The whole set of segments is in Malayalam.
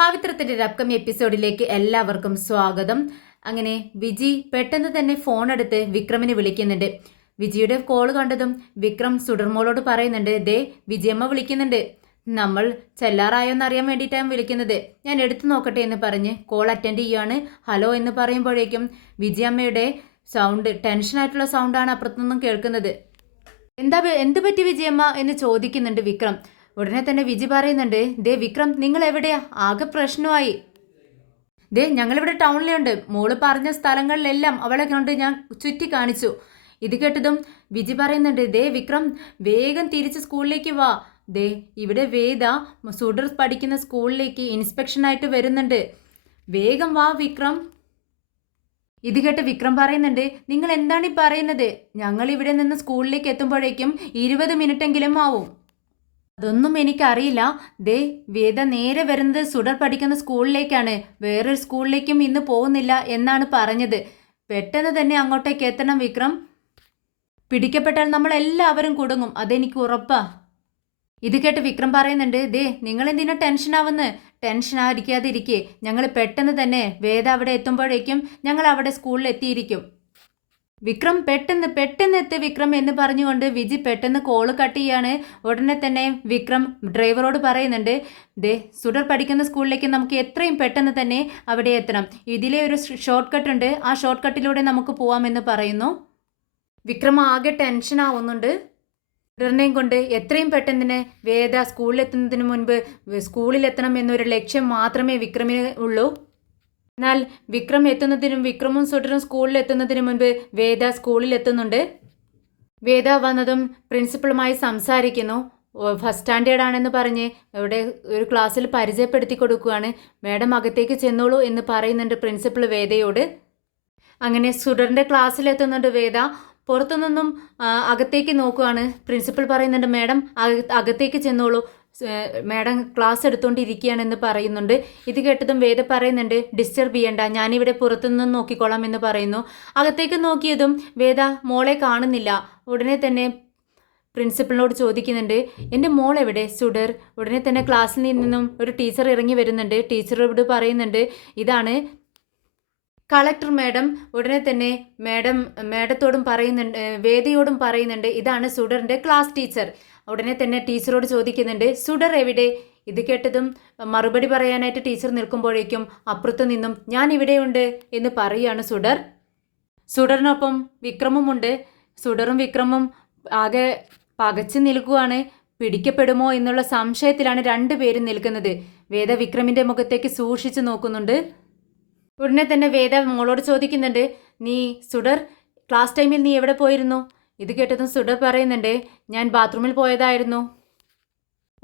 പാവിത്രത്തിന്റെ ഒരു എപ്പിസോഡിലേക്ക് എല്ലാവർക്കും സ്വാഗതം. അങ്ങനെ വിജി പെട്ടെന്ന് തന്നെ ഫോൺ എടുത്ത് വിക്രമിനെ വിളിക്കുന്നുണ്ട്. വിജിയുടെ കോൾ കണ്ടതും വിക്രം സുഡർമോളോട് പറയുന്നുണ്ട് ദേ വിജയമ്മ വിളിക്കുന്നുണ്ട്. നമ്മൾ ചെല്ലാറായോന്ന് അറിയാൻ വേണ്ടിയിട്ടാണ് വിളിക്കുന്നത്. ഞാൻ എടുത്തു നോക്കട്ടെ എന്ന് പറഞ്ഞ് കോൾ അറ്റൻഡ് ചെയ്യുകയാണ് ഹലോ എന്ന് പറയുമ്പോഴേക്കും വിജയമ്മയുടെ സൗണ്ട് ടെൻഷനായിട്ടുള്ള സൗണ്ടാണ് അപ്പുറത്തുനിന്നും കേൾക്കുന്നത്. എന്താ എന്ത് പറ്റി വിജയമ്മ? എന്ന് ചോദിക്കുന്നുണ്ട് വിക്രം. ഉടനെ തന്നെ വിജി പറയുന്നുണ്ട് ദേ വിക്രം നിങ്ങൾ എവിടെയാ ആകെ പ്രശ്നമായി. ദേ ഞങ്ങളിവിടെ ടൗണിലുണ്ട്. മോൾ പറഞ്ഞ സ്ഥലങ്ങളിലെല്ലാം അവളെ കൊണ്ട് ഞാൻ ചുറ്റി കാണിച്ചു. ഇത് കേട്ടതും വിജി പറയുന്നുണ്ട് ദേ വിക്രം വേഗം തിരിച്ച് സ്കൂളിലേക്ക് വാ. ദേ ഇവിടെ വേദ സുഡർ പഠിക്കുന്ന സ്കൂളിലേക്ക് ഇൻസ്പെക്ഷനായിട്ട് വരുന്നുണ്ട്. വേഗം വാ വിക്രം. ഇത് കേട്ട് വിക്രം പറയുന്നുണ്ട് നിങ്ങൾ എന്താണ് ഈ പറയുന്നത്? ഞങ്ങൾ ഇവിടെ നിന്ന് സ്കൂളിലേക്ക് എത്തുമ്പോഴേക്കും ഇരുപത് മിനിറ്റെങ്കിലും ആവും. അതൊന്നും എനിക്കറിയില്ല. ദേ വേദ നേരെ വരുന്നത് സുഡർ പഠിക്കുന്ന സ്കൂളിലേക്കാണ്. വേറൊരു സ്കൂളിലേക്കും ഇന്ന് പോകുന്നില്ല എന്നാണ് പറഞ്ഞത്. പെട്ടെന്ന് തന്നെ അങ്ങോട്ടേക്ക് എത്തണം വിക്രം. പിടിക്കപ്പെട്ടാൽ നമ്മൾ എല്ലാവരും കുടുങ്ങും. അതെനിക്ക് ഉറപ്പാ. ഇത് കേട്ട് വിക്രം പറയുന്നുണ്ട് ദേ നിങ്ങൾ എന്തിനാ ടെൻഷൻ ആവുന്ന് ടെൻഷൻ ആയിരിക്കാതിരിക്കേ ഞങ്ങൾ പെട്ടെന്ന് തന്നെ വേദ അവിടെ എത്തുമ്പോഴേക്കും ഞങ്ങൾ അവിടെ സ്കൂളിൽ എത്തിയിരിക്കും വിക്രം പെട്ടെന്ന് പെട്ടെന്ന് എത്തി വിക്രം എന്ന് പറഞ്ഞുകൊണ്ട് വിജി പെട്ടെന്ന് കോൾ കട്ട് ചെയ്യാണ്. ഉടനെ തന്നെ വിക്രം ഡ്രൈവറോട് പറയുന്നുണ്ട് ദേ സുഡർ പഠിക്കുന്ന സ്കൂളിലേക്ക് നമുക്ക് എത്രയും പെട്ടെന്ന് തന്നെ അവിടെ എത്തണം. ഇതിലെ ഒരു ഷോർട്ട് കട്ട് ഉണ്ട്. ആ ഷോർട്ട് കട്ടിലൂടെ നമുക്ക് പോവാമെന്ന് പറയുന്നു. വിക്രം ആകെ ടെൻഷൻ ആവുന്നുണ്ട്. സുഡറിനെയും കൊണ്ട് എത്രയും പെട്ടെന്ന് തന്നെ വേദ സ്കൂളിലെത്തുന്നതിന് മുൻപ് സ്കൂളിലെത്തണം എന്നൊരു ലക്ഷ്യം മാത്രമേ വിക്രമിന് ഉള്ളൂ. എന്നാൽ വിക്രം എത്തുന്നതിനും വിക്രമും സുഡറും സ്കൂളിൽ എത്തുന്നതിനു മുൻപ് വേദ സ്കൂളിൽ എത്തുന്നുണ്ട്. വേദ വന്നതും പ്രിൻസിപ്പളുമായി സംസാരിക്കുന്നു. ഫസ്റ്റ് സ്റ്റാൻഡേർഡ് ആണെന്ന് പറഞ്ഞ് ഇവിടെ ഒരു ക്ലാസ്സിൽ പരിചയപ്പെടുത്തി കൊടുക്കുകയാണ്. മാഡം അകത്തേക്ക് ചെന്നോളൂ എന്ന് പറയുന്നുണ്ട് പ്രിൻസിപ്പൾ വേദയോട്. അങ്ങനെ സുഡറിന്റെ ക്ലാസ്സിലെത്തുന്നുണ്ട് വേദ. പുറത്തുനിന്നും അകത്തേക്ക് നോക്കുകയാണ്. പ്രിൻസിപ്പൾ പറയുന്നുണ്ട് മാഡം അക- അകത്തേക്ക് ചെന്നോളൂ. മാഡം ക്ലാസ് എടുത്തുകൊണ്ടിരിക്കുകയാണെന്ന് പറയുന്നുണ്ട്. ഇത് കേട്ടതും വേദ പറയുന്നുണ്ട് ഡിസ്റ്റർബ് ചെയ്യണ്ട ഞാനിവിടെ പുറത്തുനിന്ന് നോക്കിക്കോളാം എന്ന് പറയുന്നു. അകത്തേക്ക് നോക്കിയതും വേദ മോളെ കാണുന്നില്ല. ഉടനെ തന്നെ പ്രിൻസിപ്പളിനോട് ചോദിക്കുന്നുണ്ട് എന്റെ മോൾ എവിടെ? സുഡർ. ഉടനെ തന്നെ ക്ലാസ്സിൽ നിന്നും ഒരു ടീച്ചർ ഇറങ്ങി വരുന്നുണ്ട്. ടീച്ചറോട് പറയുന്നുണ്ട് ഇതാണ് കളക്ടർ മാഡം. ഉടനെ തന്നെ മാഡം മാഡത്തോടും പറയുന്നുണ്ട് വേദയോടും പറയുന്നുണ്ട് ഇതാണ് സുഡറിന്റെ ക്ലാസ് ടീച്ചർ. ഉടനെ തന്നെ ടീച്ചറോട് ചോദിക്കുന്നുണ്ട് സുഡർ എവിടെ? ഇത് കേട്ടതും മറുപടി പറയാനായിട്ട് ടീച്ചർ നിൽക്കുമ്പോഴേക്കും അപ്പുറത്തു നിന്നും ഞാൻ ഇവിടെയുണ്ട് എന്ന് പറയുകയാണ് സുഡർ. സുഡറിനൊപ്പം വിക്രമുമുണ്ട്. സുഡറും വിക്രമും ആകെ പകച്ചു നിൽക്കുകയാണ് പിടിക്കപ്പെടുമോ എന്നുള്ള സംശയത്തിലാണ് രണ്ടുപേരും നിൽക്കുന്നത്. വേദ വിക്രമിന്റെ മുഖത്തേക്ക് സൂക്ഷിച്ചു നോക്കുന്നുണ്ട്. ഉടനെ തന്നെ വേദ മോളോട് ചോദിക്കുന്നുണ്ട് നീ സുഡർ ക്ലാസ് ടൈമിൽ നീ എവിടെ പോയിരുന്നു? ഇത് കേട്ടതും സുഡർ പറയുന്നുണ്ട് ഞാൻ ബാത്റൂമിൽ പോയതായിരുന്നു.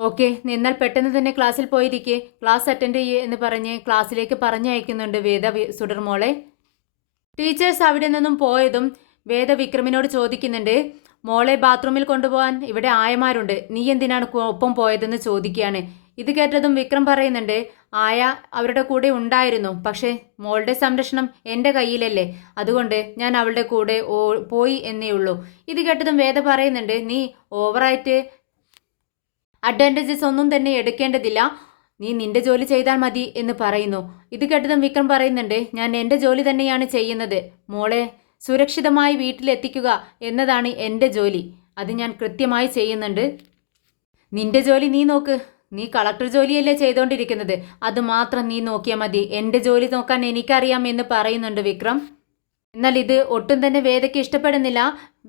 ഓക്കെ നിന്നാൽ പെട്ടെന്ന് തന്നെ ക്ലാസ്സിൽ പോയിരിക്കെ. ക്ലാസ് അറ്റൻഡ് ചെയ്യേ എന്ന് പറഞ്ഞ് ക്ലാസ്സിലേക്ക് പറഞ്ഞയക്കുന്നുണ്ട് വേദ സുഡർ മോളെ. ടീച്ചേഴ്സ് അവിടെ നിന്നും പോയതും വേദ വിക്രമിനോട് ചോദിക്കുന്നുണ്ട് മോളെ ബാത്റൂമിൽ കൊണ്ടുപോകാൻ ഇവിടെ ആയമാരുണ്ട്. നീ എന്തിനാണ് ഒപ്പം പോയതെന്ന് ചോദിക്കുകയാണ്? ഇത് കേട്ടതും വിക്രം പറയുന്നുണ്ട് ആയ അവരുടെ കൂടെ ഉണ്ടായിരുന്നു. പക്ഷേ മോളുടെ സംരക്ഷണം എന്റെ കയ്യിലല്ലേ. അതുകൊണ്ട് ഞാൻ അവളുടെ കൂടെ ഓ- പോയി എന്നേ ഉള്ളൂ. ഇത് കേട്ടതും വേദ പറയുന്നുണ്ട് നീ ഓവറായിട്ട് അഡ്വാന്റേജസ് ഒന്നും തന്നെ എടുക്കേണ്ടതില്ല. നീ നിന്റെ ജോലി ചെയ്താൽ മതി എന്ന് പറയുന്നു. ഇത് കേട്ടതും വിക്രം പറയുന്നുണ്ട് ഞാൻ എന്റെ ജോലി തന്നെയാണ് ചെയ്യുന്നത്. മോളെ സുരക്ഷിതമായി വീട്ടിലെത്തിക്കുക എന്നതാണ് എന്റെ ജോലി. അത് ഞാൻ കൃത്യമായി ചെയ്യുന്നുണ്ട്. നിന്റെ ജോലി നീ നോക്ക്. നീ കളക്ടർ ജോലിയല്ലേ ചെയ്തുകൊണ്ടിരിക്കുന്നത് അത് മാത്രം നീ നോക്കിയാൽ മതി. എന്റെ ജോലി നോക്കാൻ എനിക്കറിയാം എന്ന് പറയുന്നുണ്ട് വിക്രം. എന്നാൽ ഇത് ഒട്ടും തന്നെ വേദയ്ക്ക് ഇഷ്ടപ്പെടുന്നില്ല.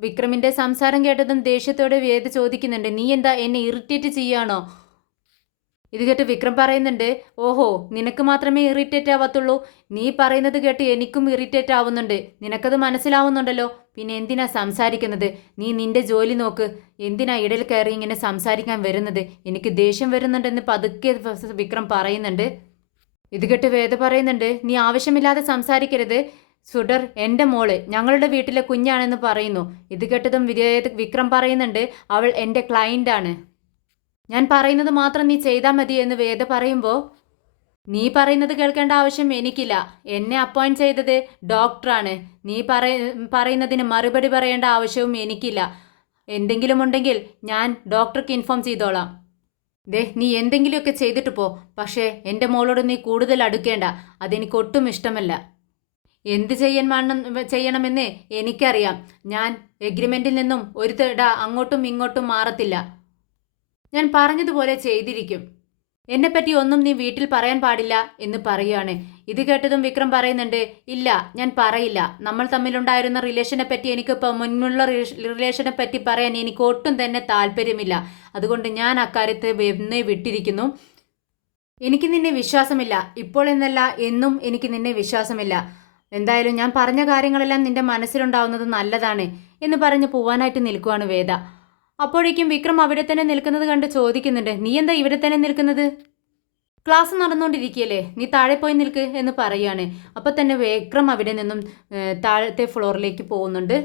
വിക്രമിന്റെ സംസാരം കേട്ടതും ദേഷ്യത്തോടെ വേദ ചോദിക്കുന്നുണ്ട് നീ എന്താ എന്നെ ഇറിറ്റേറ്റ് ചെയ്യാണോ? ഇത് കേട്ട് വിക്രം പറയുന്നുണ്ട് ഓഹോ നിനക്ക് മാത്രമേ ഇറിറ്റേറ്റ് ആവത്തുള്ളൂ. നീ പറയുന്നത് കേട്ട് എനിക്കും ഇറിറ്റേറ്റ് ആവുന്നുണ്ട്. നിനക്കത് മനസ്സിലാവുന്നുണ്ടല്ലോ. പിന്നെ എന്തിനാ സംസാരിക്കുന്നത്? നീ നിന്റെ ജോലി നോക്ക്. എന്തിനാ ഇടയിൽ കയറി ഇങ്ങനെ സംസാരിക്കാൻ വരുന്നത്? എനിക്ക് ദേഷ്യം വരുന്നുണ്ടെന്ന് പതുക്കെ വിക്രം പറയുന്നുണ്ട്. ഇത് കേട്ട് വേദ പറയുന്നുണ്ട് നീ ആവശ്യമില്ലാതെ സംസാരിക്കരുത്. സുഡർ എന്റെ മോൾ ഞങ്ങളുടെ വീട്ടിലെ കുഞ്ഞാണെന്ന് പറയുന്നു. ഇത് കേട്ടതും വിജയ വിക്രം പറയുന്നുണ്ട് അവൾ എന്റെ ക്ലയന്റാണ് ഞാൻ പറയുന്നത് മാത്രം നീ ചെയ്താൽ മതി എന്ന് വേദ പറയുമ്പോൾ നീ പറയുന്നത് കേൾക്കേണ്ട ആവശ്യം എനിക്കില്ല. എന്നെ അപ്പോയിന്റ് ചെയ്തത് ഡോക്ടറാണ്. നീ പറയ പറയുന്നതിന് മറുപടി പറയേണ്ട ആവശ്യവും എനിക്കില്ല. എന്തെങ്കിലും ഉണ്ടെങ്കിൽ ഞാൻ ഡോക്ടർക്ക് ഇൻഫോം ചെയ്തോളാം. ദേ നീ എന്തെങ്കിലുമൊക്കെ ചെയ്തിട്ട് പോ. പക്ഷേ എന്റെ മോളോട് നീ കൂടുതൽ അടുക്കേണ്ട. അതെനിക്ക് ഒട്ടും ഇഷ്ടമല്ല. എന്ത് ചെയ്യാൻ വേണം ചെയ്യണമെന്ന് എനിക്കറിയാം. ഞാൻ എഗ്രിമെന്റിൽ നിന്നും ഒരു തേട അങ്ങോട്ടും ഇങ്ങോട്ടും മാറത്തില്ല. ഞാൻ പറഞ്ഞതുപോലെ ചെയ്തിരിക്കും. എന്നെപ്പറ്റി ഒന്നും നീ വീട്ടിൽ പറയാൻ പാടില്ല എന്ന് പറയുകയാണ്. ഇത് കേട്ടതും വിക്രം പറയുന്നുണ്ട് ഇല്ല ഞാൻ പറയില്ല. നമ്മൾ തമ്മിലുണ്ടായിരുന്ന റിലേഷനെ പറ്റി എനിക്കിപ്പോൾ മുന്നുള്ള റിലേഷനെ പറ്റി പറയാൻ എനിക്ക് ഒട്ടും തന്നെ താല്പര്യമില്ല. അതുകൊണ്ട് ഞാൻ അക്കാര്യത്തെ എന്നേ വിട്ടിരിക്കുന്നു. എനിക്ക് നിന്നെ വിശ്വാസമില്ല. ഇപ്പോൾ എന്നല്ല എന്നും എനിക്ക് നിന്നെ വിശ്വാസമില്ല. എന്തായാലും ഞാൻ പറഞ്ഞ കാര്യങ്ങളെല്ലാം നിന്റെ മനസ്സിലുണ്ടാവുന്നത് നല്ലതാണ് എന്ന് പറഞ്ഞ് പോവാനായിട്ട് നിൽക്കുവാണ് വേദ. അപ്പോഴേക്കും വിക്രം അവിടെ തന്നെ നിൽക്കുന്നത് കണ്ട് ചോദിക്കുന്നുണ്ട് നീ എന്താ ഇവിടെ തന്നെ നിൽക്കുന്നത്? ക്ലാസ് നടന്നുകൊണ്ടിരിക്കുകയല്ലേ നീ താഴെ പോയി നിൽക്ക് എന്ന് പറയുകയാണ്. അപ്പോൾ തന്നെ വിക്രം അവിടെ നിന്നും താഴത്തെ ഫ്ലോറിലേക്ക് പോകുന്നുണ്ട്.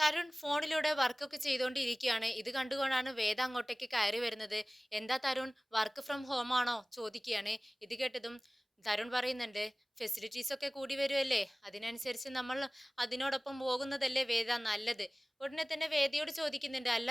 തരുൺ ഫോണിലൂടെ വർക്കൊക്കെ ചെയ്തുകൊണ്ടിരിക്കുകയാണ്. ഇത് കണ്ടുകൊണ്ടാണ് വേദ അങ്ങോട്ടേക്ക് കയറി വരുന്നത്. എന്താ തരുൺ വർക്ക് ഫ്രം ഹോം ആണോ? ചോദിക്കുകയാണ്. ഇത് കേട്ടതും തരുൺ പറയുന്നുണ്ട് ഫെസിലിറ്റീസ് ഒക്കെ കൂടി വരുമല്ലേ അതിനനുസരിച്ച് നമ്മൾ അതിനോടൊപ്പം പോകുന്നതല്ലേ വേദ? നല്ലത്. ഉടനെ തന്നെ വേദയോട് ചോദിക്കുന്നുണ്ട് അല്ല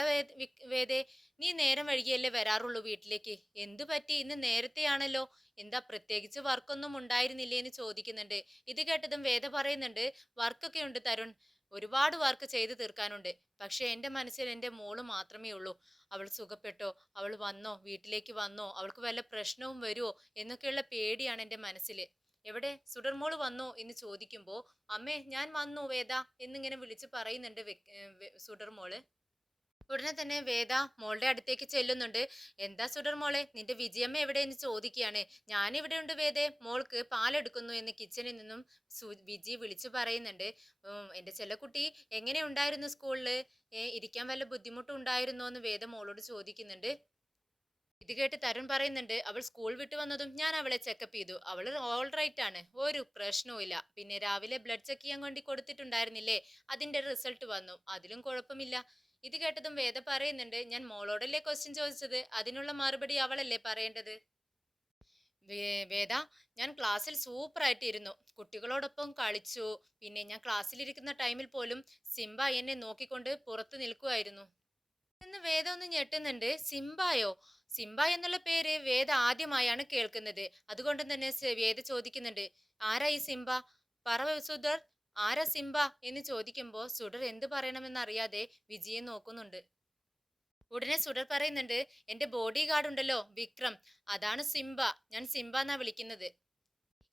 വേദേ നീ നേരം വൈകിയല്ലേ വരാറുള്ളൂ വീട്ടിലേക്ക്? എന്തു പറ്റി? ഇന്ന് നേരത്തെയാണല്ലോ. എന്താ പ്രത്യേകിച്ച് വർക്കൊന്നും ഉണ്ടായിരുന്നില്ലേ? എന്ന് ചോദിക്കുന്നുണ്ട്. ഇത് കേട്ടതും വേദ പറയുന്നുണ്ട് വർക്കൊക്കെ ഉണ്ട് തരുൺ. ഒരുപാട് വർക്ക് ചെയ്തു തീർക്കാനുണ്ട്. പക്ഷെ എന്റെ മനസ്സിൽ എന്റെ മോൾ മാത്രമേ ഉള്ളൂ. അവൾ സുഖപ്പെട്ടോ? അവൾ വന്നോ? വീട്ടിലേക്ക് വന്നോ? അവൾക്ക് വല്ല പ്രശ്നവും വരുമോ എന്നൊക്കെയുള്ള പേടിയാണ് എന്റെ മനസ്സിൽ. എവിടെ? സുഡർമോൾ വന്നോ എന്ന് ചോദിക്കുമ്പോൾ അമ്മേ ഞാൻ വന്നു വേദ എന്നിങ്ങനെ വിളിച്ച് പറയുന്നുണ്ട് സുഡർമോൾ. ഉടനെ തന്നെ വേദ മോളുടെ അടുത്തേക്ക് ചെല്ലുന്നുണ്ട്. എന്താ സുഡർ മോളെ നിന്റെ വിജയമ്മ എവിടെയെന്ന് ചോദിക്കുകയാണ്. ഞാൻ ഇവിടെ ഉണ്ട് വേദേ മോൾക്ക് പാലെടുക്കുന്നു എന്ന് കിച്ചണിൽ നിന്നും വിജി വിളിച്ചു പറയുന്നുണ്ട്. എന്റെ ചെല്ലക്കുട്ടി എങ്ങനെ ഉണ്ടായിരുന്നു സ്കൂളിൽ ഇരിക്കാൻ വല്ല ബുദ്ധിമുട്ടുണ്ടായിരുന്നോ എന്ന് വേദ മോളോട് ചോദിക്കുന്നുണ്ട്. ഇത് കേട്ട് തരുൺ പറയുന്നുണ്ട് അവൾ സ്കൂൾ വിട്ട് വന്നതും ഞാൻ അവളെ ചെക്കപ്പ് ചെയ്തു. അവൾ ഓൾ റൈറ്റ് ആണ്. ഒരു പ്രശ്നവും ഇല്ല. പിന്നെ രാവിലെ ബ്ലഡ് ചെക്ക് ചെയ്യാൻ വേണ്ടി കൊടുത്തിട്ടുണ്ടായിരുന്നില്ലേ? അതിന്റെ റിസൾട്ട് വന്നു. അതിലും കുഴപ്പമില്ല. ഇത് കേട്ടതും വേദ പറയുന്നുണ്ട് ഞാൻ മോളോടല്ലേ ക്വസ്റ്റ്യൻ ചോദിച്ചത്? അതിനുള്ള മറുപടി അവളല്ലേ പറയേണ്ടത്? വേദ ഞാൻ ക്ലാസ്സിൽ ഇരുന്നു കുട്ടികളോടൊപ്പം കളിച്ചു. പിന്നെ ഞാൻ ക്ലാസ്സിലിരിക്കുന്ന ടൈമിൽ പോലും സിംബ എന്നെ നോക്കിക്കൊണ്ട് പുറത്ത് നിൽക്കുമായിരുന്നു എന്ന് വേദ ഒന്ന് ഞെട്ടുന്നുണ്ട് സിംബായോ? സിംബ എന്നുള്ള പേര് വേദ ആദ്യമായാണ് കേൾക്കുന്നത്. അതുകൊണ്ട് തന്നെ വേദ ചോദിക്കുന്നുണ്ട് ആരാ ഈ സിംബ? പറവ സുധർ ആരാ സിംബ? എന്ന് ചോദിക്കുമ്പോൾ സുഡർ എന്ത് പറയണമെന്നറിയാതെ വിജയെ നോക്കുന്നുണ്ട്. ഉടനെ സുഡർ പറയുന്നുണ്ട് എന്റെ ബോഡി ഗാർഡ് ഉണ്ടല്ലോ വിക്രം. അതാണ് സിംബ. ഞാൻ സിംബ എന്നാ വിളിക്കുന്നത്.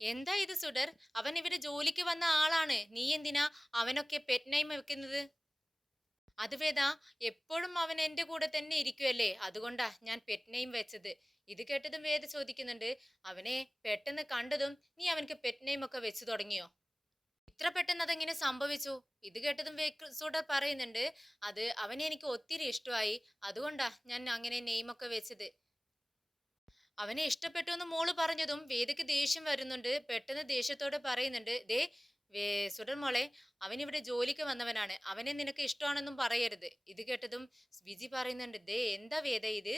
എന്താ ഇത് സുഡർ അവൻ ഇവിടെ ജോലിക്ക് വന്ന ആളാണ്. നീ എന്തിനാ അവനൊക്കെ പെറ്റ് നെയിം വെക്കുന്നത്? അത് വേദ എപ്പോഴും അവൻ എന്റെ കൂടെ തന്നെ ഇരിക്കുമല്ലേ അതുകൊണ്ടാ ഞാൻ പെറ്റ് നെയിം വെച്ചത്. ഇത് കേട്ടതും വേദ ചോദിക്കുന്നുണ്ട് അവനെ പെട്ടെന്ന് കണ്ടതും നീ അവനക്ക് പെറ്റ് നെയിം ഒക്കെ വെച്ചു തുടങ്ങിയോ? ഇത്ര പെട്ടെന്ന് അതെങ്ങനെ സംഭവിച്ചു? ഇത് കേട്ടതും വേക്സൂഡർ പറയുന്നുണ്ട് അത് അവനെ എനിക്ക് ഒത്തിരി ഇഷ്ടമായി അതുകൊണ്ടാ ഞാൻ അങ്ങനെ നെയിമൊക്കെ വെച്ചത്. അവനെ ഇഷ്ടപ്പെട്ടു എന്ന് മോൾ പറഞ്ഞതും വേദയ്ക്ക് ദേഷ്യം വരുന്നുണ്ട് പെട്ടെന്ന് ദേഷ്യത്തോടെ പറയുന്നുണ്ട് ദേ വേ സുഡർ മോളെ അവൻ ഇവിടെ ജോലിക്ക് വന്നവനാണ്. അവനെ നിനക്ക് ഇഷ്ടമാണെന്നും പറയരുത്. ഇത് കേട്ടതും വിജി പറയുന്നുണ്ട് ദേ എന്താ വേദ ഇത്?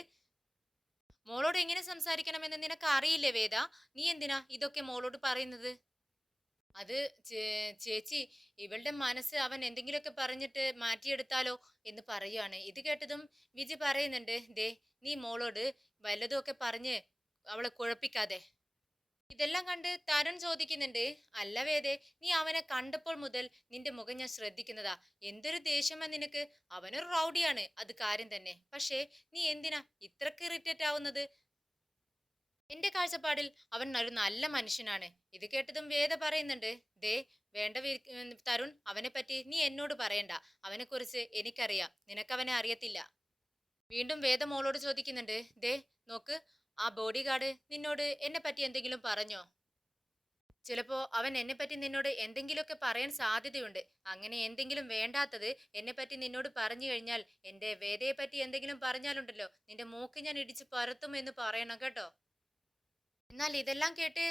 മോളോട് എങ്ങനെ സംസാരിക്കണമെന്ന് നിനക്ക് അറിയില്ലേ വേദ? നീ എന്തിനാ ഇതൊക്കെ മോളോട് പറയുന്നത്? അത് ചേച്ചി ഇവളുടെ മനസ്സ് അവൻ എന്തെങ്കിലുമൊക്കെ പറഞ്ഞിട്ട് മാറ്റിയെടുത്താലോ എന്ന് പറയുകയാണ് ഇത് കേട്ടതും വിജി പറയുന്നുണ്ട് ദേ നീ മോളോട് വല്ലതും ഒക്കെ പറഞ്ഞ് അവളെ കുഴപ്പിക്കാതെ. ഇതെല്ലാം കണ്ട് തരുൺ ചോദിക്കുന്നുണ്ട് അല്ല വേദേ നീ അവനെ കണ്ടപ്പോൾ മുതൽ നിന്റെ മുഖം ഞാൻ ശ്രദ്ധിക്കുന്നതാ. എന്തൊരു ദേഷ്യമാ നിനക്ക്. അവനൊരു റൗഡിയാണ് അത് കാര്യം തന്നെ. പക്ഷേ നീ എന്തിനാ ഇത്രക്ക് ഇറിറ്റേറ്റ് ആവുന്നത്? എന്റെ കാഴ്ചപ്പാടിൽ അവൻ ഒരു നല്ല മനുഷ്യനാണ്. ഇത് കേട്ടതും വേദ പറയുന്നുണ്ട് ദേ വേണ്ട തരുൺ അവനെ പറ്റി നീ എന്നോട് പറയണ്ട. അവനെ കുറിച്ച് എനിക്കറിയാം നിനക്കവനെ അറിയത്തില്ല. വീണ്ടും വേദ മോളോട് ചോദിക്കുന്നുണ്ട് ദേ നോക്ക് ആ ബോഡി ഗാർഡ് നിന്നോട് എന്നെ പറ്റി എന്തെങ്കിലും പറഞ്ഞോ? ചിലപ്പോ അവൻ എന്നെ പറ്റി നിന്നോട് എന്തെങ്കിലുമൊക്കെ പറയാൻ സാധ്യതയുണ്ട്. അങ്ങനെ എന്തെങ്കിലും വേണ്ടാത്തത് എന്നെ പറ്റി നിന്നോട് പറഞ്ഞു കഴിഞ്ഞാൽ എന്റെ വേദയെ പറ്റി എന്തെങ്കിലും പറഞ്ഞാലുണ്ടല്ലോ. നിന്റെ മൂക്ക് ഞാൻ ഇടിച്ച് പരത്തും എന്ന് പറയണം കേട്ടോ. എന്നാൽ ഇതെല്ലാം കേട്ട്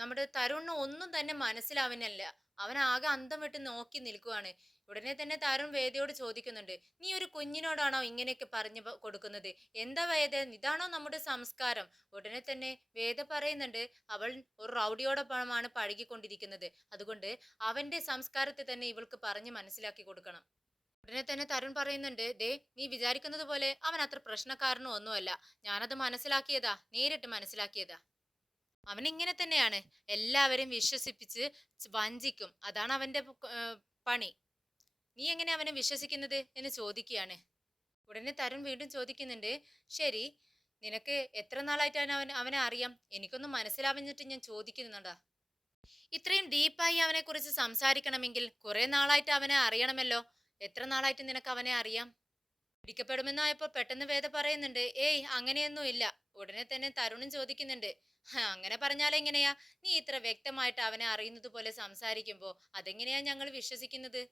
നമ്മുടെ തരുണിന് ഒന്നും തന്നെ മനസ്സിലാവുന്നില്ല. അവൻ ആകെ അന്തം വിട്ട് നോക്കി നിൽക്കുവാണ്. ഉടനെ തന്നെ താരം വേദിയോട് ചോദിക്കുന്നുണ്ട് നീ ഒരു കുഞ്ഞിനോടാണോ ഇങ്ങനെയൊക്കെ പറഞ്ഞു കൊടുക്കുന്നത്? എന്താ വേദ? ഇതാണോ നമ്മുടെ സംസ്കാരം? ഉടനെ തന്നെ വേദ പറയുന്നുണ്ട് അവൾ ഒരു റൗഡിയോടൊപ്പമാണ് പഴകിക്കൊണ്ടിരിക്കുന്നത്. അതുകൊണ്ട് അവന്റെ സംസ്കാരത്തെ തന്നെ ഇവൾക്ക് പറഞ്ഞ് മനസ്സിലാക്കി കൊടുക്കണം. ഉടനെ തന്നെ തരുൺ പറയുന്നുണ്ട് ദേ നീ വിചാരിക്കുന്നത് പോലെ അവൻ അത്ര പ്രശ്നക്കാരനോ ഒന്നുമല്ല. ഞാനത് മനസ്സിലാക്കിയതാ. നേരിട്ട് മനസ്സിലാക്കിയതാ. അവൻ ഇങ്ങനെ തന്നെയാണ്. എല്ലാവരെയും വിശ്വസിപ്പിച്ച് വഞ്ചിക്കും. അതാണ് അവന്റെ പണി. നീ എങ്ങനെ അവനെ വിശ്വസിക്കുന്നത് എന്ന് ചോദിക്കുകയാണ്. ഉടനെ തരുൺ വീണ്ടും ചോദിക്കുന്നുണ്ട് ശരി നിനക്ക് എത്ര നാളായിട്ടാണ് അവൻ അവനെ അറിയാം? എനിക്കൊന്നും മനസ്സിലാവഞ്ഞിട്ട് ഞാൻ ചോദിക്കുന്നുണ്ടാ? ഇത്രയും ഡീപ്പായി അവനെ കുറിച്ച് സംസാരിക്കണമെങ്കിൽ കുറെ നാളായിട്ട് അവനെ അറിയണമല്ലോ. എത്ര നാളായിട്ട് നിനക്ക് അവനെ അറിയാം? പിടിക്കപ്പെടുമെന്നായപ്പോൾ പെട്ടെന്ന് വേദ പറയുന്നുണ്ട് ഏയ് അങ്ങനെയൊന്നും ഇല്ല ഉടനെ തന്നെ തരുണും ചോദിക്കുന്നുണ്ട് "ഹ, അങ്ങനെ പറഞ്ഞാൽ എങ്ങനെയാ? നീ ഇത്ര വ്യക്തമായിട്ട് അവനെ അറിയുന്നത് പോലെ സംസാരിക്കുമ്പോ അതെങ്ങനെയാ ഞങ്ങൾ വിശ്വസിക്കുന്നത്?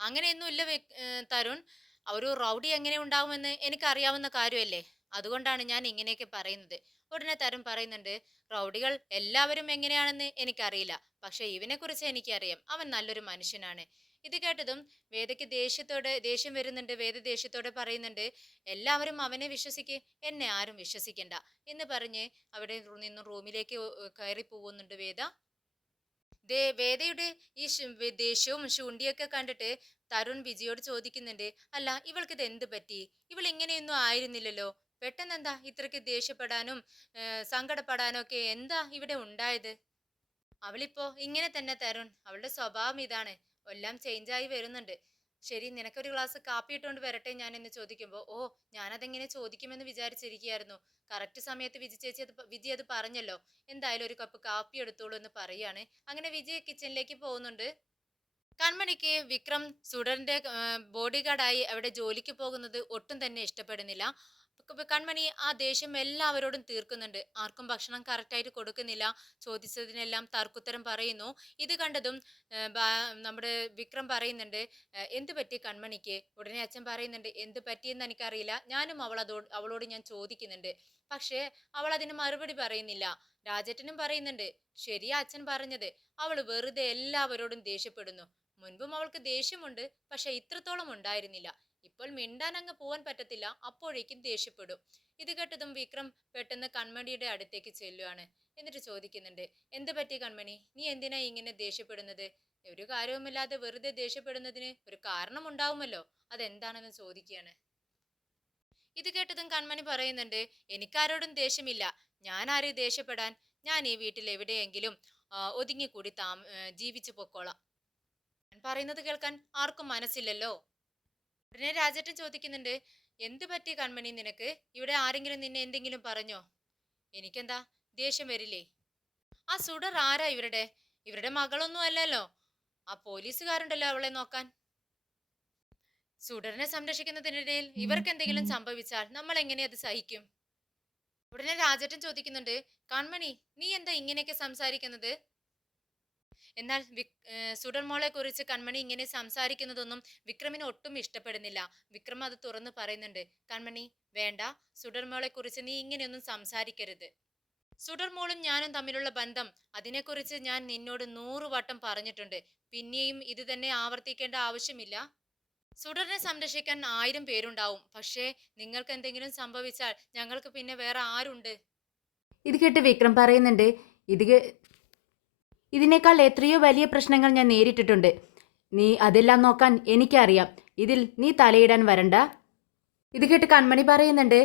അങ്ങനെയൊന്നുമില്ല തരുൺ. ഒരു റൗഡി എങ്ങനെ ഉണ്ടാവുമെന്ന് എനിക്കറിയാവുന്ന കാര്യമല്ലേ? അതുകൊണ്ടാണ് ഞാൻ ഇങ്ങനെയൊക്കെ പറയുന്നത്. ഉടനെ തരുൺ പറയുന്നുണ്ട് റൗഡികൾ എല്ലാവരും എങ്ങനെയാണെന്ന് എനിക്കറിയില്ല. പക്ഷെ ഇവനെക്കുറിച്ച് എനിക്കറിയാം. അവൻ നല്ലൊരു മനുഷ്യനാണ്. ഇത് കേട്ടതും വേദയ്ക്ക് ദേഷ്യത്തോടെ ദേഷ്യം വരുന്നുണ്ട് വേദ ദേഷ്യത്തോടെ പറയുന്നുണ്ട് എല്ലാവരും അവനെ വിശ്വസിക്ക് എന്നെ ആരും വിശ്വസിക്കണ്ട എന്ന് പറഞ്ഞ് അവിടെ നിന്നും റൂമിലേക്ക് കയറി പോകുന്നുണ്ട് വേദ. ദേ വേദയുടെ ഈ ദേഷ്യവും ശുണ്ടിയൊക്കെ കണ്ടിട്ട് തരുൺ വിജയോട് ചോദിക്കുന്നുണ്ട് അല്ല ഇവൾക്ക് ഇത് എന്ത് പറ്റി? ഇവൾ ഇങ്ങനെയൊന്നും ആയിരുന്നില്ലല്ലോ. പെട്ടെന്ന് എന്താ ഇത്രയ്ക്ക് ദേഷ്യപ്പെടാനും സങ്കടപ്പെടാനും ഒക്കെ എന്താ ഇവിടെ ഉണ്ടായത്? അവളിപ്പോ ഇങ്ങനെ തന്നെ തരുൺ അവളുടെ സ്വഭാവം ഇതാണ്. എല്ലാം ആയി വരുന്നുണ്ട്. ശരി നിനക്കൊരു ഗ്ലാസ് കാപ്പി ഇട്ടുകൊണ്ട് വരട്ടെ ഞാൻ എന്ന് ചോദിക്കുമ്പോൾ ഓ ഞാനതെങ്ങനെ ചോദിക്കുമെന്ന് വിചാരിച്ചിരിക്കുകയായിരുന്നു. കറക്റ്റ് സമയത്ത് വിജി ചേച്ചി അത് വിജി അത് പറഞ്ഞല്ലോ. എന്തായാലും ഒരു കപ്പ് കാപ്പി എടുത്തോളൂ എന്ന് പറയാണ് അങ്ങനെ വിജയ് കിച്ചണിലേക്ക് പോകുന്നുണ്ട്. കൺമണിക്ക് വിക്രം സുഡറിന്റെ ബോഡി ഗാർഡായി അവിടെ ജോലിക്ക് പോകുന്നത് ഒട്ടും തന്നെ ഇഷ്ടപ്പെടുന്നില്ല. കൺമണി ആ ദേഷ്യം എല്ലാവരോടും തീർക്കുന്നുണ്ട്. ആർക്കും ഭക്ഷണം കറക്റ്റായിട്ട് കൊടുക്കുന്നില്ല. ചോദിച്ചതിനെല്ലാം തർക്കുത്തരം പറയുന്നു. ഇത് കണ്ടതും നമ്മുടെ വിക്രം പറയുന്നുണ്ട് എന്ത് പറ്റി കൺമണിക്ക്? ഉടനെ അച്ഛൻ പറയുന്നുണ്ട് എന്ത് പറ്റിയെന്ന് എനിക്കറിയില്ല. ഞാനും അവൾ അവളോട് ഞാൻ ചോദിക്കുന്നുണ്ട്. പക്ഷേ അവൾ അതിന് മറുപടി പറയുന്നില്ല. രാജേട്ടനും പറയുന്നുണ്ട് ശരിയാ അച്ഛൻ പറഞ്ഞത്. അവൾ വെറുതെ എല്ലാവരോടും ദേഷ്യപ്പെടുന്നു. മുൻപും അവൾക്ക് ദേഷ്യമുണ്ട് പക്ഷെ ഇത്രത്തോളം ഉണ്ടായിരുന്നില്ല. ഇപ്പോൾ മിണ്ടാൻ അങ്ങ് പോവാൻ പറ്റത്തില്ല അപ്പോഴേക്കും ദേഷ്യപ്പെടും. ഇത് കേട്ടതും വിക്രം പെട്ടെന്ന് കൺമണിയുടെ അടുത്തേക്ക് ചെല്ലുവാണ്. എന്നിട്ട് ചോദിക്കുന്നുണ്ട് എന്ത് പറ്റി കൺമണി? നീ എന്തിനാ ഇങ്ങനെ ദേഷ്യപ്പെടുന്നത്? ഒരു കാര്യവുമില്ലാതെ വെറുതെ ദേഷ്യപ്പെടുന്നതിന് ഒരു കാരണം ഉണ്ടാവുമല്ലോ. അതെന്താണെന്ന് ചോദിക്കുകയാണ്. ഇത് കേട്ടതും കൺമണി പറയുന്നുണ്ട് എനിക്കാരോടും ദേഷ്യമില്ല. ഞാൻ ആരെയും ദേഷ്യപ്പെടാൻ? ഞാൻ ഈ വീട്ടിൽ എവിടെയെങ്കിലും ഒതുങ്ങിക്കൂടി താ ജീവിച്ചു പൊക്കോളാം. പറയുന്നത് കേൾക്കാൻ ആർക്കും മനസ്സില്ലല്ലോ. ഉടനെ രാജേട്ടൻ ചോദിക്കുന്നുണ്ട് എന്ത് പറ്റി കൺമണി നിനക്ക്? ഇവിടെ ആരെങ്കിലും നിന്നെ എന്തെങ്കിലും പറഞ്ഞോ? എനിക്കെന്താ ദേഷ്യം വരില്ലേ? ആ സുഡർ ആരാ ഇവരുടെ? ഇവരുടെ മകളൊന്നും അല്ലല്ലോ. ആ പോലീസുകാരുണ്ടല്ലോ അവളെ നോക്കാൻ. സുഡറിനെ സംരക്ഷിക്കുന്നതിനിടയിൽ ഇവർക്ക് എന്തെങ്കിലും സംഭവിച്ചാൽ നമ്മൾ എങ്ങനെ അത് സഹിക്കും? ഉടനെ രാജേട്ടൻ ചോദിക്കുന്നുണ്ട് കൺമണി നീ എന്താ ഇങ്ങനെയൊക്കെ സംസാരിക്കുന്നത്? എന്നാൽ വിക് മോളെ കുറിച്ച് കൺമണി ഇങ്ങനെ സംസാരിക്കുന്നതൊന്നും വിക്രമിന് ഒട്ടും ഇഷ്ടപ്പെടുന്നില്ല. വിക്രം അത് തുറന്നു പറയുന്നുണ്ട് കൺമണി വേണ്ട. സുഡർ മോളെ കുറിച്ച് നീ ഇങ്ങനെയൊന്നും സംസാരിക്കരുത്. സുഡർ മോളും ഞാനും തമ്മിലുള്ള ബന്ധം അതിനെക്കുറിച്ച് ഞാൻ നിന്നോട് നൂറു വട്ടം പറഞ്ഞിട്ടുണ്ട്. പിന്നെയും ഇത് തന്നെ ആവർത്തിക്കേണ്ട ആവശ്യമില്ല. സുഡറിനെ സംരക്ഷിക്കാൻ ആയിരം പേരുണ്ടാവും. പക്ഷേ നിങ്ങൾക്ക് എന്തെങ്കിലും സംഭവിച്ചാൽ ഞങ്ങൾക്ക് പിന്നെ വേറെ ആരുണ്ട്? ഇത് കേട്ട് വിക്രം പറയുന്നുണ്ട് ഇത് ഇതിനേക്കാൾ എത്രയോ വലിയ പ്രശ്നങ്ങൾ ഞാൻ നേരിട്ടിട്ടുണ്ട്. നീ അതെല്ലാം നോക്കാൻ എനിക്കറിയാം. ഇതിൽ നീ തലയിടാൻ വരണ്ട. ഇത് കേട്ട് കൺമണി പറയുന്നുണ്ട്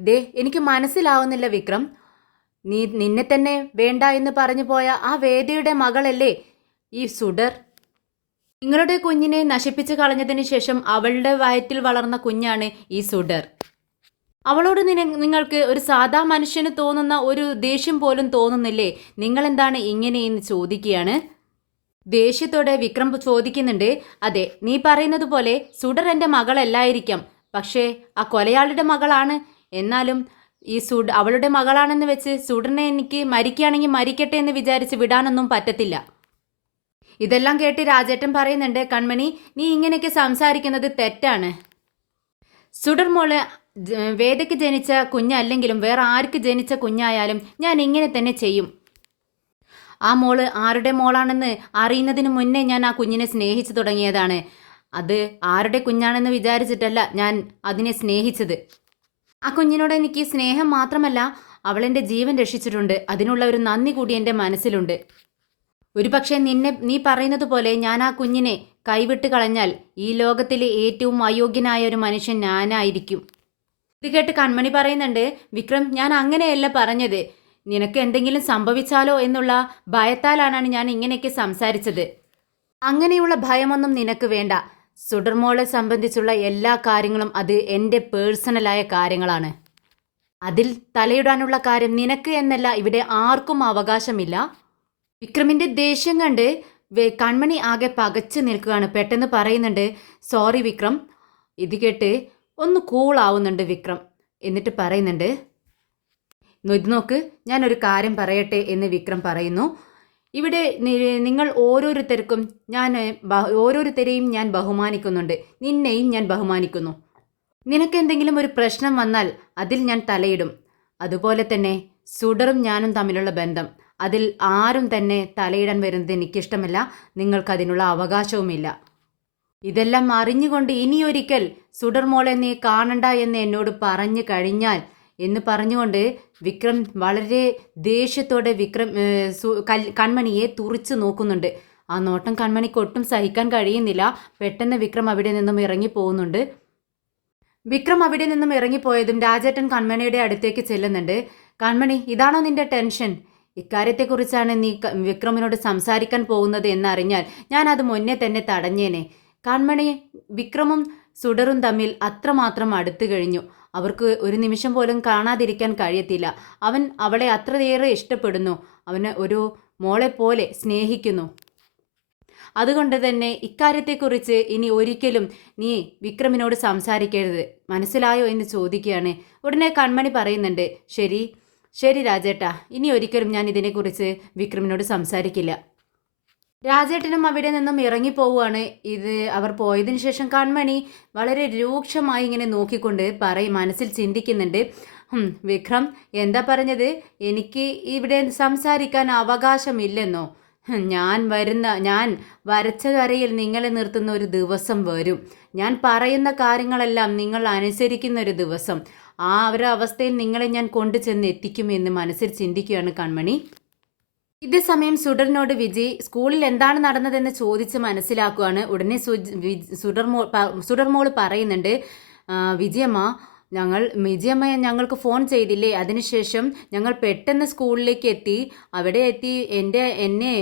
ഇതേ എനിക്ക് മനസ്സിലാവുന്നില്ല വിക്രം. നീ നിന്നെ തന്നെ വേണ്ട എന്ന് പറഞ്ഞു പോയ ആ വേദയുടെ മകളല്ലേ ഈ സുഡർ? നിങ്ങളുടെ കുഞ്ഞിനെ നശിപ്പിച്ച് കളഞ്ഞതിന് ശേഷം അവളുടെ വയറ്റിൽ വളർന്ന കുഞ്ഞാണ് ഈ സുഡർ. അവളോട് നിന നിങ്ങൾക്ക് ഒരു സാധാ മനുഷ്യന് തോന്നുന്ന ഒരു ദേഷ്യം പോലും തോന്നുന്നില്ലേ? നിങ്ങൾ എന്താണ് ഇങ്ങനെയെന്ന് ചോദിക്കുകയാണ്. ദേഷ്യത്തോടെ വിക്രം ചോദിക്കുന്നുണ്ട്. അതെ നീ പറയുന്നത് പോലെ സുഡർ എന്റെ മകളല്ലായിരിക്കാം. പക്ഷേ ആ കൊലയാളുടെ മകളാണ്. എന്നാലും ഈ സുഡ് അവളുടെ മകളാണെന്ന് വെച്ച് സുഡറിനെ എനിക്ക് മരിക്കുകയാണെങ്കിൽ മരിക്കട്ടെ എന്ന് വിചാരിച്ച് വിടാനൊന്നും പറ്റത്തില്ല. ഇതെല്ലാം കേട്ട് രാജേട്ടൻ പറയുന്നുണ്ട് കൺമണി നീ ഇങ്ങനെയൊക്കെ സംസാരിക്കുന്നത് തെറ്റാണ്. സുഡർ മോൾ വേദയ്ക്ക് ജനിച്ച കുഞ്ഞല്ലെങ്കിലും വേറെ ആർക്ക് ജനിച്ച കുഞ്ഞായാലും ഞാൻ ഇങ്ങനെ തന്നെ ചെയ്യും. ആ മോൾ ആരുടെ മോളാണെന്ന് അറിയുന്നതിന് മുന്നേ ഞാൻ ആ കുഞ്ഞിനെ സ്നേഹിച്ചു തുടങ്ങിയതാണ്. അത് ആരുടെ കുഞ്ഞാണെന്ന് വിചാരിച്ചിട്ടല്ല ഞാൻ അതിനെ സ്നേഹിച്ചത്. ആ കുഞ്ഞിനോട് എനിക്ക് സ്നേഹം മാത്രമല്ല അവളെന്റെ ജീവൻ രക്ഷിച്ചിട്ടുണ്ട്. അതിനുള്ള ഒരു നന്ദി കൂടി എന്റെ മനസ്സിലുണ്ട്. ഒരുപക്ഷെ നിന്നെ നീ പറയുന്നത് പോലെ ഞാൻ ആ കുഞ്ഞിനെ കൈവിട്ട് കളഞ്ഞാൽ ഈ ലോകത്തിലെ ഏറ്റവും അയോഗ്യനായ ഒരു മനുഷ്യൻ ഞാനായിരിക്കും. ഇത് കേട്ട് കൺമണി പറയുന്നുണ്ട് വിക്രം ഞാൻ അങ്ങനെയല്ല പറഞ്ഞത്. നിനക്ക് എന്തെങ്കിലും സംഭവിച്ചാലോ എന്നുള്ള ഭയത്താലാണ് ഞാൻ ഇങ്ങനെയൊക്കെ സംസാരിച്ചത്. അങ്ങനെയുള്ള ഭയമൊന്നും നിനക്ക് വേണ്ട. സുഡർമോളെ സംബന്ധിച്ചുള്ള എല്ലാ കാര്യങ്ങളും അത് എന്റെ പേഴ്സണലായ കാര്യങ്ങളാണ്. അതിൽ തലയിടാനുള്ള കാര്യം നിനക്ക് എന്നല്ല ഇവിടെ ആർക്കും അവകാശമില്ല. വിക്രമിന്റെ ദേഷ്യം കണ്ട് കൺമണി ആകെ പകച്ചു നിൽക്കുകയാണ്. പെട്ടെന്ന് പറയുന്നുണ്ട് സോറി വിക്രം. ഇത് കേട്ട് ഒന്ന് കൂളാവുന്നുണ്ട് വിക്രം. എന്നിട്ട് പറയുന്നുണ്ട് "നോ- ഇത് നോക്ക് ഞാനൊരു കാര്യം പറയട്ടെ എന്ന് വിക്രം പറയുന്നു. ഇവിടെ നിങ്ങൾ ഓരോരുത്തർക്കും ഞാൻ ഓരോരുത്തരെയും ഞാൻ ബഹുമാനിക്കുന്നുണ്ട്. നിന്നെയും ഞാൻ ബഹുമാനിക്കുന്നു. നിനക്ക് എന്തെങ്കിലും ഒരു പ്രശ്നം വന്നാൽ അതിൽ ഞാൻ തലയിടും. അതുപോലെ തന്നെ സുഡറും ഞാനും തമ്മിലുള്ള ബന്ധം. അതിൽ ആരും തന്നെ തലയിടാൻ വരുന്നത് എനിക്കിഷ്ടമല്ല. നിങ്ങൾക്കതിനുള്ള അവകാശവുമില്ല. ഇതെല്ലാം അറിഞ്ഞുകൊണ്ട് ഇനിയൊരിക്കൽ സുഡർമോളെ നീ കാണണ്ട എന്ന് എന്നോട് പറഞ്ഞു കഴിഞ്ഞാൽ എന്ന് പറഞ്ഞുകൊണ്ട് വിക്രം വളരെ ദേഷ്യത്തോടെ വിക്രം കൺമണിയെ തുറിച്ചു നോക്കുന്നുണ്ട്. ആ നോട്ടം കൺമണിക്ക് ഒട്ടും സഹിക്കാൻ കഴിയുന്നില്ല. പെട്ടെന്ന് വിക്രം അവിടെ നിന്നും ഇറങ്ങി പോകുന്നുണ്ട്. വിക്രം അവിടെ നിന്നും ഇറങ്ങിപ്പോയതും രാജേട്ടൻ കൺമണിയുടെ അടുത്തേക്ക് ചെല്ലുന്നുണ്ട്. കൺമണി ഇതാണോ നിന്റെ ടെൻഷൻ? ഇക്കാര്യത്തെക്കുറിച്ചാണ് നീ വിക്രമിനോട് സംസാരിക്കാൻ പോകുന്നത് എന്നറിഞ്ഞാൽ ഞാൻ അത് മുന്നേ തന്നെ തടഞ്ഞേനെ. കൺമണി വിക്രമും സുഡറും തമ്മിൽ അത്രമാത്രം അടുത്തു കഴിഞ്ഞു. അവർക്ക് ഒരു നിമിഷം പോലും കാണാതിരിക്കാൻ കഴിയത്തില്ല. അവൻ അവളെ അത്രയേറെ ഇഷ്ടപ്പെടുന്നു. അവന് ഒരു മോളെ പോലെ സ്നേഹിക്കുന്നു. അതുകൊണ്ട് തന്നെ ഇക്കാര്യത്തെക്കുറിച്ച് ഇനി ഒരിക്കലും നീ വിക്രമിനോട് സംസാരിക്കരുത്. മനസ്സിലായോ എന്ന് ചോദിക്കുകയാണ്. ഉടനെ കൺമണി പറയുന്നുണ്ട് ശരി ശരി രാജേട്ടാ. ഇനി ഒരിക്കലും ഞാൻ ഇതിനെക്കുറിച്ച് വിക്രമിനോട് സംസാരിക്കില്ല. രാജേട്ടനും അവിടെ നിന്നും ഇറങ്ങിപ്പോവുകയാണ്. ഇത് അവർ പോയതിനു ശേഷം കൺമണി വളരെ രൂക്ഷമായി ഇങ്ങനെ നോക്കിക്കൊണ്ട് പറയും മനസ്സിൽ ചിന്തിക്കുന്നുണ്ട്. വിക്രം എന്താ പറഞ്ഞത്? എനിക്ക് ഇവിടെ സംസാരിക്കാൻ അവകാശമില്ലെന്നോ? ഞാൻ വരുന്ന ഞാൻ വരച്ച വരയിൽ നിങ്ങളെ നിർത്തുന്ന ഒരു ദിവസം വരും. ഞാൻ പറയുന്ന കാര്യങ്ങളെല്ലാം നിങ്ങൾ അനുസരിക്കുന്ന ഒരു ദിവസം. ആ ഒരു അവസ്ഥയിൽ നിങ്ങളെ ഞാൻ കൊണ്ടു ചെന്ന് എത്തിക്കുമെന്ന് മനസ്സിൽ ചിന്തിക്കുകയാണ് കൺമണി. ഇതേ സമയം സുഡറിനോട് വിജയ് സ്കൂളിൽ എന്താണ് നടന്നതെന്ന് ചോദിച്ച് മനസ്സിലാക്കുകയാണ് ഉടനെ സുഡർമോൾ സുഡർമോൾ പറയുന്നുണ്ട് "ആ, വിജയമ്മ ഞങ്ങൾ വിജയമ്മ ഞങ്ങൾക്ക് ഫോൺ ചെയ്തില്ലേ? അതിനുശേഷം ഞങ്ങൾ പെട്ടെന്ന് സ്കൂളിലേക്ക് എത്തി. അവിടെ എത്തി എന്റെ എന്നെ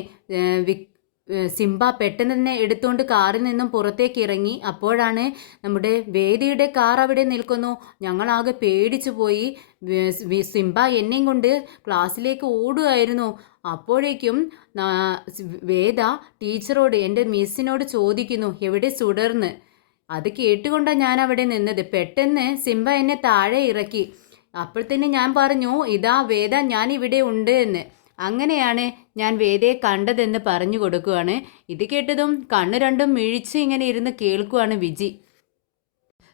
സിംബ പെട്ടെന്ന് തന്നെ എടുത്തുകൊണ്ട് കാറിൽ നിന്നും പുറത്തേക്ക് ഇറങ്ങി. അപ്പോഴാണ് നമ്മുടെ വേദിയുടെ കാർ അവിടെ നിൽക്കുന്നു. ഞങ്ങളാകെ പേടിച്ചു പോയി. സിംബ എന്നെയും കൊണ്ട് ക്ലാസ്സിലേക്ക് ഓടുകയായിരുന്നു. അപ്പോഴേക്കും വേദ ടീച്ചറോട് എന്റെ മിസ്സിനോട് ചോദിക്കുന്നു എവിടെ സുടർന്ന് അത് കേട്ടുകൊണ്ടാണ് ഞാൻ അവിടെ നിന്നത്. പെട്ടെന്ന് സിംബ എന്നെ താഴെ ഇറക്കി. അപ്പോൾ തന്നെ ഞാൻ പറഞ്ഞു ഇതാ വേദ ഞാൻ ഇവിടെ ഉണ്ട് എന്ന് അങ്ങനെയാണ് ഞാൻ വേദയെ കണ്ടതെന്ന് പറഞ്ഞു കൊടുക്കുകയാണ് ഇത് കേട്ടതും കണ്ണ് രണ്ടും മിഴിച്ച് ഇങ്ങനെ ഇരുന്ന് കേൾക്കുവാണ് വിജി.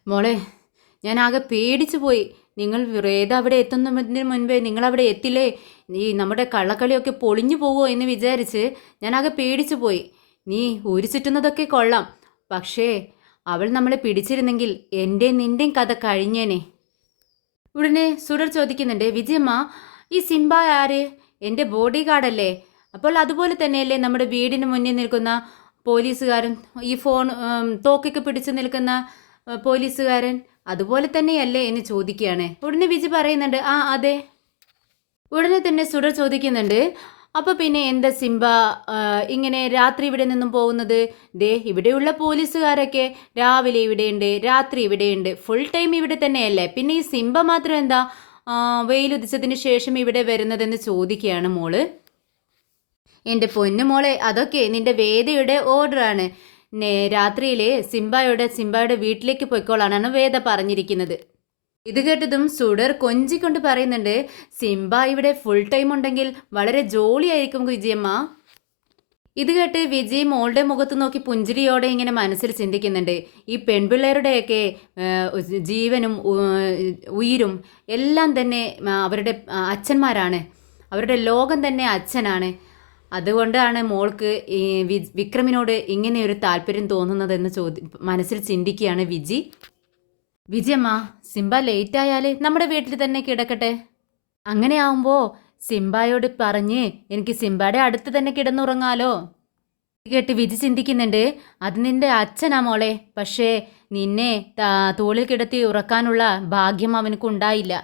മോളെ ഞാൻ ആകെ പേടിച്ചു പോയി. നിങ്ങൾ വേദ അവിടെ എത്തുന്നതിന് മുൻപേ നിങ്ങൾ അവിടെ എത്തില്ലേ? ഈ നമ്മുടെ കള്ളക്കളിയൊക്കെ പൊളിഞ്ഞു പോകുമോ എന്ന് വിചാരിച്ച് ഞാൻ ആകെ പേടിച്ചു പോയി. നീ ഊരി ചുറ്റുന്നതൊക്കെ കൊള്ളാം. പക്ഷേ അവൾ നമ്മളെ പിടിച്ചിരുന്നെങ്കിൽ എന്റെ നിന്റെയും കഥ കഴിഞ്ഞേനെ. ഉടനെ സുഡർ ചോദിക്കുന്നുണ്ട് വിജയമ്മ ഈ സിംബ ആര്? എന്റെ ബോഡി ഗാർഡല്ലേ അപ്പോൾ അതുപോലെ തന്നെയല്ലേ നമ്മുടെ വീടിന് മുന്നിൽ നിൽക്കുന്ന പോലീസുകാരൻ ഈ ഫോൺ തോക്കൊക്കെ പിടിച്ചു നിൽക്കുന്ന പോലീസുകാരൻ അതുപോലെ തന്നെയല്ലേ എന്ന് ചോദിക്കുകയാണ്. ഉടനെ വിജി പറയുന്നുണ്ട് ആ അതെ. ഉടനെ തന്നെ സുഡർ ചോദിക്കുന്നുണ്ട് അപ്പോൾ പിന്നെ എന്താ സിംബ ഇങ്ങനെ രാത്രി ഇവിടെ നിന്നും പോകുന്നത്? ദേ ഇവിടെയുള്ള പോലീസുകാരൊക്കെ രാവിലെ ഇവിടെയുണ്ട് രാത്രി ഇവിടെയുണ്ട് ഫുൾ ടൈം ഇവിടെ തന്നെയല്ലേ? പിന്നെ ഈ സിംബ മാത്രം എന്താ? വെയിലുദിച്ചതിന് ശേഷം ഇവിടെ വരുന്നതെന്ന് ചോദിക്കുകയാണ് മോൾ. എന്റെ പൊന്നു മോളെ അതൊക്കെ നിന്റെ വേദയുടെ ഓർഡറാണ് രാത്രിയിലെ സിംബായുടെ സിംബായുടെ വീട്ടിലേക്ക് പോയിക്കോളാനാണ് വേദ പറഞ്ഞിരിക്കുന്നത്. ഇത് കേട്ടതും സുഡർ കൊഞ്ചിക്കൊണ്ട് പറയുന്നുണ്ട് സിംബ ഇവിടെ ഫുൾ ടൈം ഉണ്ടെങ്കിൽ വളരെ ജോളിയായിരിക്കും വിജയമ്മ. ഇത് കേട്ട് വിജയ് മോളുടെ മുഖത്ത് നോക്കി പുഞ്ചിരിയോടെ ഇങ്ങനെ മനസ്സിൽ ചിന്തിക്കുന്നുണ്ട്. ഈ പെൺപിള്ളേരുടെയൊക്കെ ജീവനും ഉയിരും എല്ലാം തന്നെ അവരുടെ അച്ഛന്മാരാണ്. അവരുടെ ലോകം തന്നെ അച്ഛനാണ്. അതുകൊണ്ടാണ് മോൾക്ക് ഈ വിക്രമിനോട് ഇങ്ങനെ ഒരു താല്പര്യം തോന്നുന്നതെന്ന് ചോദി മനസ്സിൽ ചിന്തിക്കുകയാണ് വിജി. വിജയമ്മ സിംബ ലേറ്റ് ആയാൽ നമ്മുടെ വീട്ടിൽ തന്നെ കിടക്കട്ടെ. അങ്ങനെ ആവുമ്പോൾ സിംബായോട് പറഞ്ഞ് എനിക്ക് സിംബയുടെ അടുത്ത് തന്നെ കിടന്നുറങ്ങാലോ. കേട്ട് വിധി ചിന്തിക്കുന്നുണ്ട് അത് നിന്റെ അച്ഛനാ മോളെ. പക്ഷേ നിന്നെ തോളിൽ കിടത്തി ഉറക്കാനുള്ള ഭാഗ്യം അവനക്കുണ്ടായില്ല.